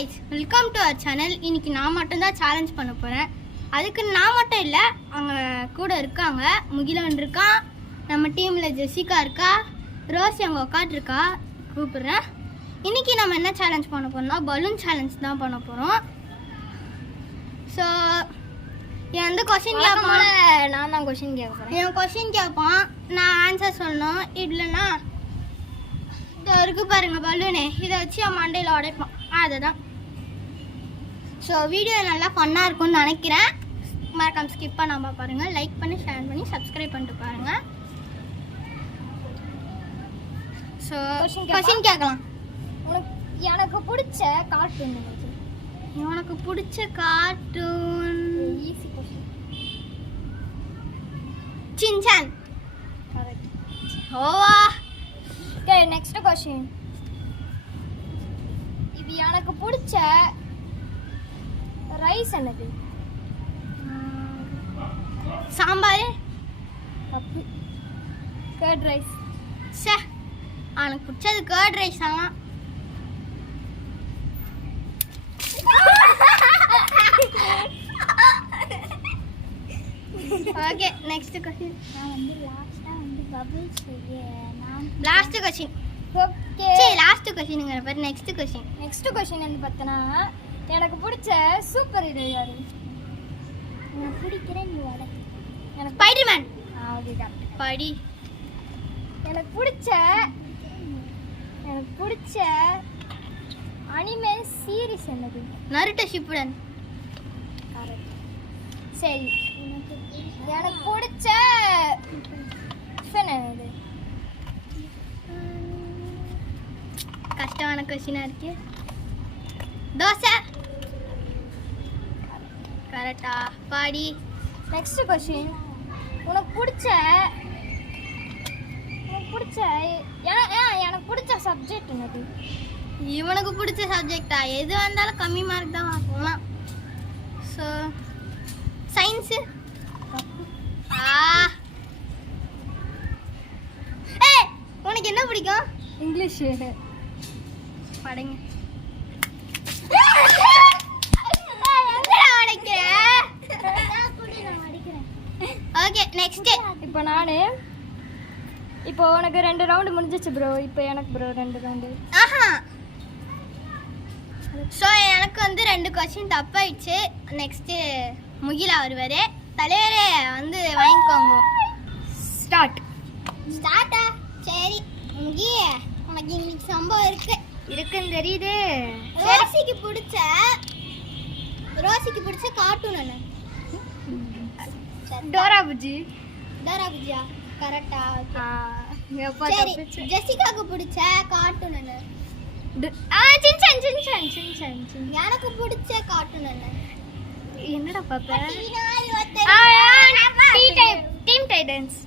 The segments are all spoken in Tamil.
Guys, welcome to our channel. இன்னைக்கு நான் மட்டும்தான் சேலஞ்ச் பண்ண போகிறேன். அதுக்கு நான் மட்டும் இல்லை, அவங்க கூட இருக்காங்க. முகிலன் இருக்கான், நம்ம டீமில் ஜெசிகா இருக்கா, ரோசி அவங்க உட்காந்துருக்கா. கூப்பிட்றேன். இன்றைக்கி நம்ம என்ன சேலஞ்ச் பண்ண போகிறோம்னா பலூன் சேலஞ்ச் தான் பண்ண போகிறோம். ஸோ எந்த கொஷின் கேட்பான், நான் தான் கொஷின் கேட்க போகிறேன். என் கொஷின் கேட்பான், நான் ஆன்சர் சொல்லணும். இல்லைன்னா இருக்கு பாருங்க பலூனு, இதை வச்சு அவன் மண்டையில் உடைப்பான். அதுதான். ஸோ வீடியோ நல்லா ஃபன்னாக இருக்கும்னு நினைக்கிறேன். மறக்காம ஸ்கிப் பண்ணாமல் பாருங்கள். லைக் பண்ணி ஷேர் பண்ணி சப்ஸ்கிரைப் பண்ணிட்டு பாருங்கள். ஸோ கொஷின் கேட்கலாம். எனக்கு பிடிச்ச கார்ட்டூன், உனக்கு பிடிச்ச cartoon easy question. Shinchan. Correct. ஓவா. Okay, next question. இது எனக்கு பிடிச்ச ரைஸ் என்னது? சாம்பார். தப்பு. Curd rice. சே, எனக்கு பிடிச்சது கர்ட் ரைஸ் தான். Okay, next question. நான் வந்து லாஸ்டா வந்து பபிள்ஸ் லாஸ்ட் கொஸ்டின். ஓகே, சரி, லாஸ்ட் கொஸ்டின்ங்கற பாரு. Next question. நெக்ஸ்ட் கொஸ்டின் வந்து பார்த்தனா, எனக்கு பிடிச்ச சூப்பர் ஹீரோ யாரு? நான் பிடிக்கிறேன் நீ வர. எனக்கு ஸ்பைடர்மேன். Okay, correct. படி. எனக்கு பிடிச்ச அனிமே சீரிஸ் என்னது? Naruto Shippuden. கரெக்ட். சரி, எனக்கு பிடிச்ச டிஃபன் என்னது? கஷ்டமான கொஸ்டினா இருக்கு. தோசை. கரெக்டா? பாடி. Next question. உனக்கு பிடிச்ச எனக்கு பிடிச்ச சப்ஜெக்ட் என்னது? இவனுக்கு பிடிச்ச சப்ஜெக்டா? எது வந்தாலும் கம்மி மார்க் தான் வாங்கலாம். So science. ஏய், உனக்கு என்ன பிடிக்கும்? இங்கிலீஷ். படைங்க. Okay, next. இப்போ உனக்கு 2 ரவுண்டு முடிஞ்சிச்சு ப்ரோ. இப்போ எனக்கு ப்ரோ 2 ரவுண்டு. ஆஹா. ஸோ எனக்கு வந்து 2 கொஸ்டின் தப்பாயிடுச்சு. நெக்ஸ்ட்டு முகிலா வருவார். தலைவரே வந்து வாங்கிக்கோங்க. ஸ்டார்ட்டா? சரி முகி, உனக்கு இன்னைக்கு சம்பவம் இருக்குன்னு தெரியுது. ரோசிக்கு பிடிச்ச கார்ட்டூன் என்ன? டோரா புஜியா? கரெக்டா? சரி, ஜெசிகாக்கு பிடிச்ச கார்ட்டூன் என்ன? சின்சான். எனக்கு பிடிச்ச கார்ட்டூன் என்ன? என்னடா பாப்பா? Team Titans.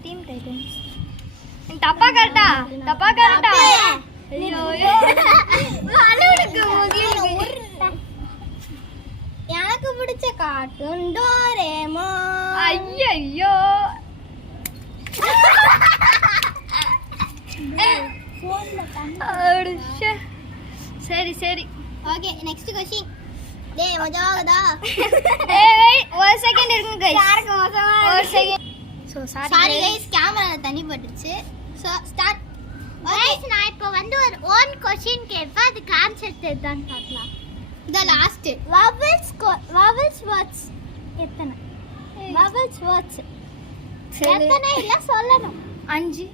தப்பா கரெக்டா? ஐயோ, எனக்கு பிடிச்ச கார்ட்டூன் டோரேமான். ஐயோ, சரி. Okay, next question. டேய் மஜாவதா? ஒரு செகண்ட் இருங்க गाइस. யாருக்கு மோசமா? ஒரு செகண்ட். சோ சாரி गाइस, கேமரால தண்ணி பட்டுச்சு. So start. गाइस, நான் இப்போ வந்து ஒரு ஓன் क्वेश्चन கேட்பேன். அதுக்கு ஆன்சர் தெரியுதான்னு பார்க்கலாம். The last. vowels words எத்தனை? vowels words எத்தனை இல்ல சொல்லணும். 5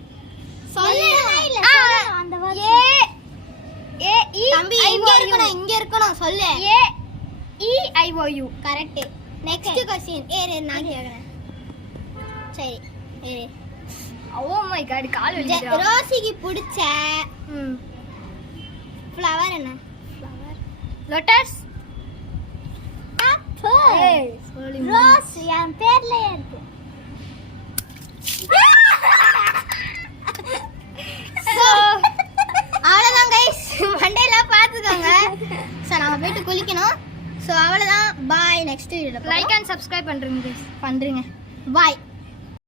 சொல்லணும் இல்ல சொல்லணும். அந்த வேர்ட் ஏ இ தம்பி இங்க இருக்கணும் சொல்லு. ஏ இ ஐ ஓ யூ. கரெக்ட். Next question. நான் கேக்குறேன். சரி, ஓ மை காட், கால் வலிக்குது. ரோசிக்கு பிடிச்ச ஃப்ளவர் என்ன? லோட்டஸ். ரோஸ் என் பேர்லயே இருக்கு. அவ்வளோதான் கைஸ், மண்டேலாம் பார்த்துக்கோங்க. ஸோ நாங்கள் போயிட்டு குளிக்கணும். ஸோ அவ்வளோதான், பாய். நெக்ஸ்ட் வீடியோவில் லைக் அண்ட் சப்ஸ்கிரைப் பண்ணுறேங்க கைஸ். பண்ணுறீங்க. பாய்.